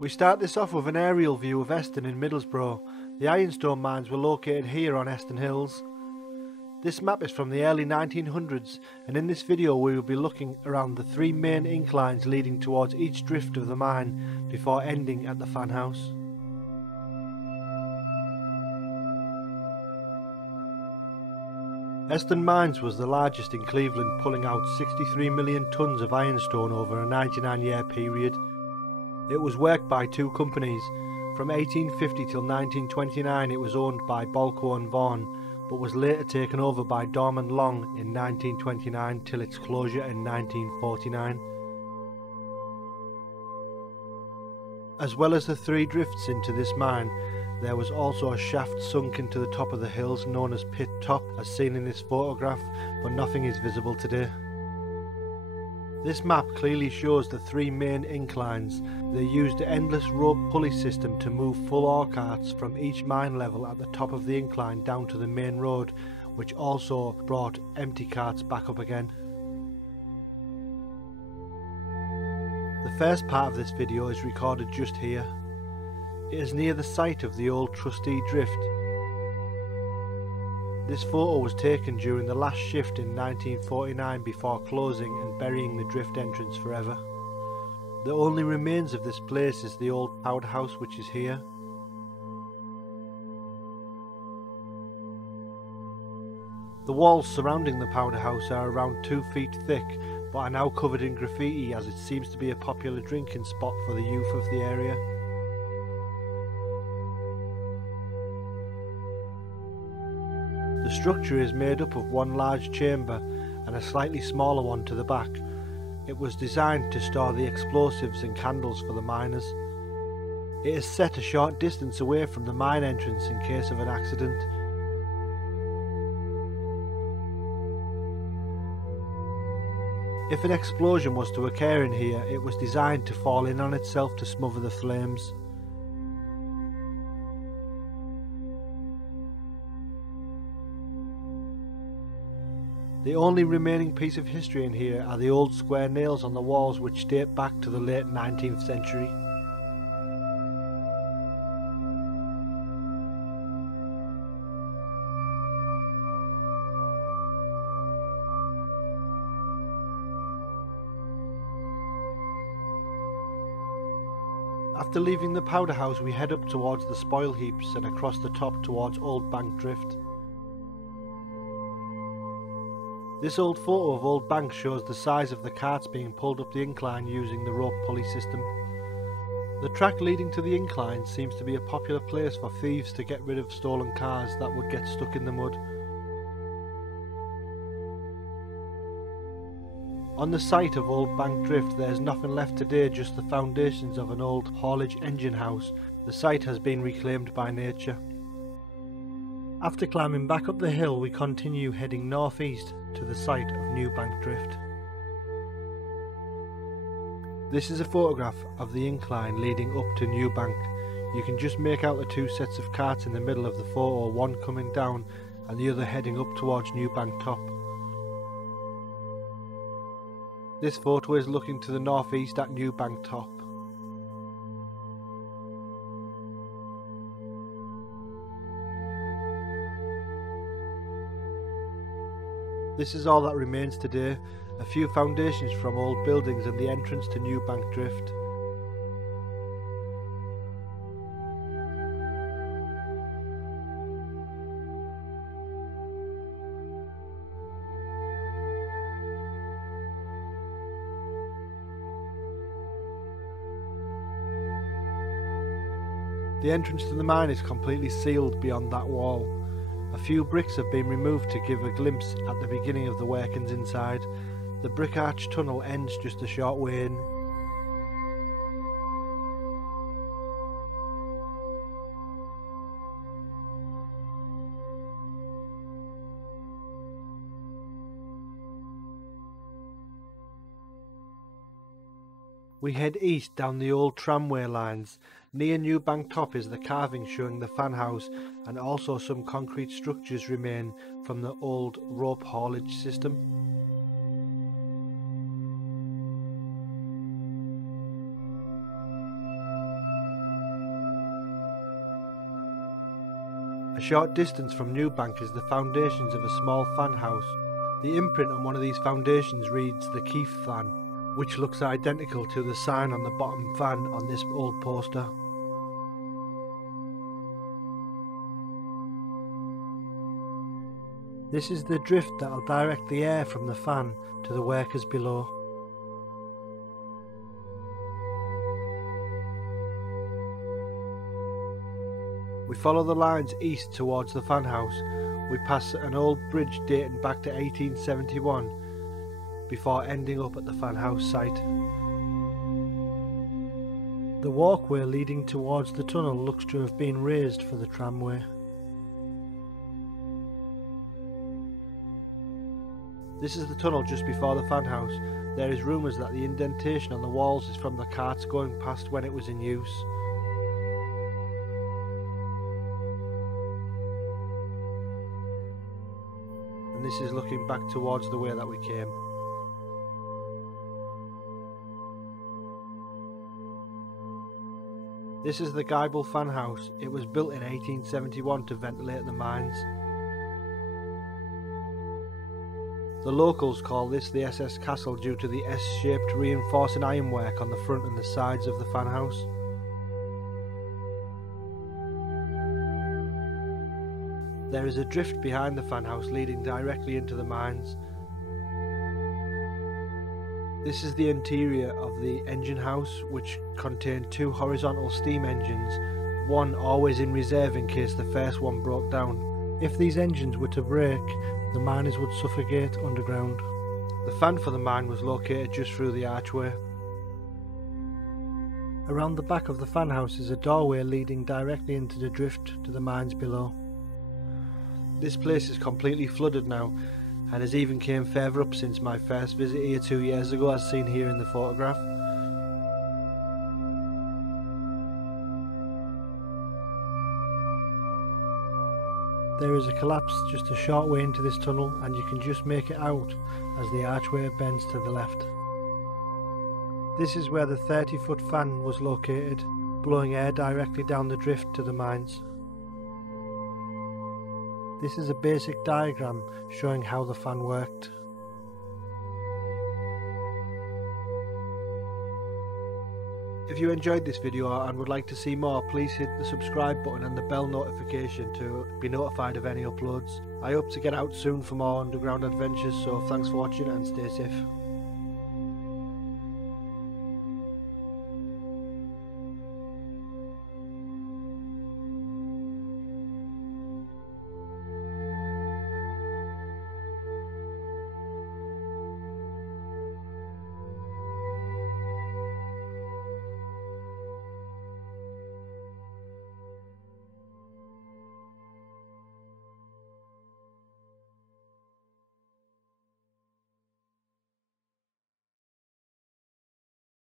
We start this off with an aerial view of Eston in Middlesbrough. The ironstone mines were located here on Eston Hills. This map is from the early 1900s, and in this video we will be looking around the three main inclines leading towards each drift of the mine before ending at the fan house. Eston Mines was the largest in Cleveland, pulling out 63 million tonnes of ironstone over a 99-year period. It was worked by two companies. From 1850 till 1929 it was owned by Balco and Vaughan, but was later taken over by Dorman Long in 1929 till its closure in 1949. As well as the three drifts into this mine, there was also a shaft sunk into the top of the hills known as Pit Top, as seen in this photograph, but nothing is visible today. This map clearly shows the three main inclines. They used an endless rope pulley system to move full ore carts from each mine level at the top of the incline down to the main road, which also brought empty carts back up again. The first part of this video is recorded just here. It is near the site of the old Trustee Drift. This photo was taken during the last shift in 1949 before closing and burying the drift entrance forever. The only remains of this place is the old powder house, which is here. The walls surrounding the powder house are around 2 feet thick, but are now covered in graffiti, as it seems to be a popular drinking spot for the youth of the area. The structure is made up of one large chamber and a slightly smaller one to the back. It was designed to store the explosives and candles for the miners. It is set a short distance away from the mine entrance in case of an accident. If an explosion was to occur in here, it was designed to fall in on itself to smother the flames. The only remaining piece of history in here are the old square nails on the walls, which date back to the late 19th century. After leaving the powder house we head up towards the spoil heaps and across the top towards Old Bank Drift. This old photo of Old Bank shows the size of the carts being pulled up the incline using the rope pulley system. The track leading to the incline seems to be a popular place for thieves to get rid of stolen cars that would get stuck in the mud. On the site of Old Bank Drift there is nothing left today, just the foundations of an old haulage engine house. The site has been reclaimed by nature. After climbing back up the hill we continue heading northeast to the site of New Bank Drift. This is a photograph of the incline leading up to New Bank. You can just make out the two sets of carts in the middle of the photo, one coming down and the other heading up towards New Bank Top. This photo is looking to the northeast at New Bank Top. This is all that remains today, a few foundations from old buildings and the entrance to New Bank Drift. The entrance to the mine is completely sealed beyond that wall. A few bricks have been removed to give a glimpse at the beginning of the workings inside. The brick arch tunnel ends just a short way in. We head east down the old tramway lines. Near New Bank Top is the carving showing the fan house, and also some concrete structures remain from the old rope haulage system. A short distance from Newbank is the foundations of a small fan house. The imprint on one of these foundations reads the Keith fan, which looks identical to the sign on the bottom fan on this old poster. This is the drift that will direct the air from the fan to the workers below. We follow the lines east towards the fan house. We pass an old bridge dating back to 1871 before ending up at the fan house site. The walkway leading towards the tunnel looks to have been raised for the tramway. This is the tunnel just before the fan house. There is rumours that the indentation on the walls is from the carts going past when it was in use. And this is looking back towards the way that we came. This is the Guibal fan house. It was built in 1871 to ventilate the mines. The locals call this the SS Castle due to the S-shaped reinforcing ironwork on the front and the sides of the fan house. There is a drift behind the fan house leading directly into the mines. This is the interior of the engine house, which contained two horizontal steam engines, one always in reserve in case the first one broke down. If these engines were to break, the miners would suffocate underground. The fan for the mine was located just through the archway. Around the back of the fan house is a doorway leading directly into the drift to the mines below. This place is completely flooded now, and has even came further up since my first visit here 2 years ago, as seen here in the photograph. There is a collapse just a short way into this tunnel, and you can just make it out as the archway bends to the left. This is where the 30-foot fan was located, blowing air directly down the drift to the mines. This is a basic diagram showing how the fan worked. If you enjoyed this video and would like to see more, please hit the subscribe button and the bell notification to be notified of any uploads. I hope to get out soon for more underground adventures, so thanks for watching and stay safe.